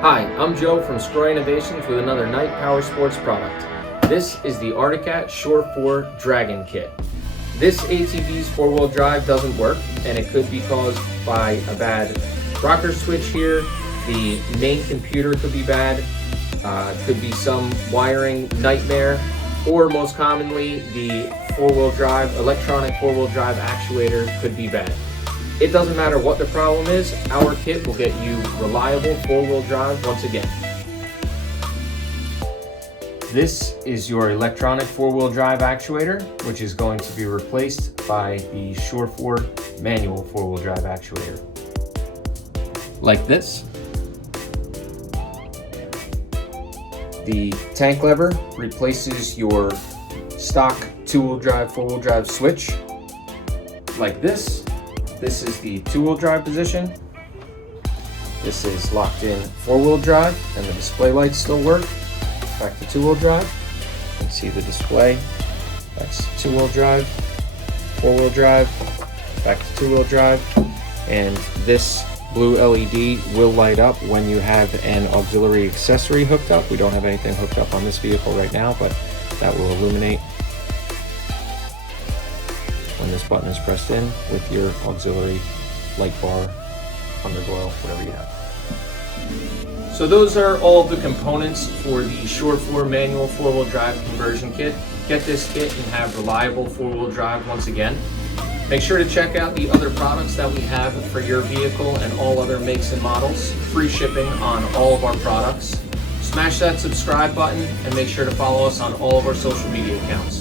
Hi, I'm Joe from Scroy Innovations with another Night Power Sports product. This is the Arctic Shore 4 Dragon Kit. This ATV's four-wheel drive doesn't work, and it could be caused by a bad rocker switch here. The main computer could be bad, could be some wiring nightmare, or most commonly, the four-wheel drive, electronic four-wheel drive actuator could be bad. It doesn't matter what the problem is, our kit will get you reliable four-wheel drive once again. This is your electronic four-wheel drive actuator, which is going to be replaced by the Shore 4 manual four-wheel drive actuator. Like this. The tank lever replaces your stock two-wheel drive, four-wheel drive switch. Like this. This is the two-wheel drive position. This is locked in four-wheel drive, and the display lights still work. Back to two-wheel drive. You can see the display. That's two-wheel drive, four-wheel drive, back to two-wheel drive. And this blue LED will light up when you have an auxiliary accessory hooked up. We don't have anything hooked up on this vehicle right now, but that will illuminate when this button is pressed in with your auxiliary light bar, underglow, whatever you have. So those are all of the components for the Shore 4 manual four-wheel drive conversion kit. Get this kit and have reliable four-wheel drive once again. Make sure to check out the other products that we have for your vehicle and all other makes and models. Free shipping on all of our products. Smash that subscribe button and make sure to follow us on all of our social media accounts.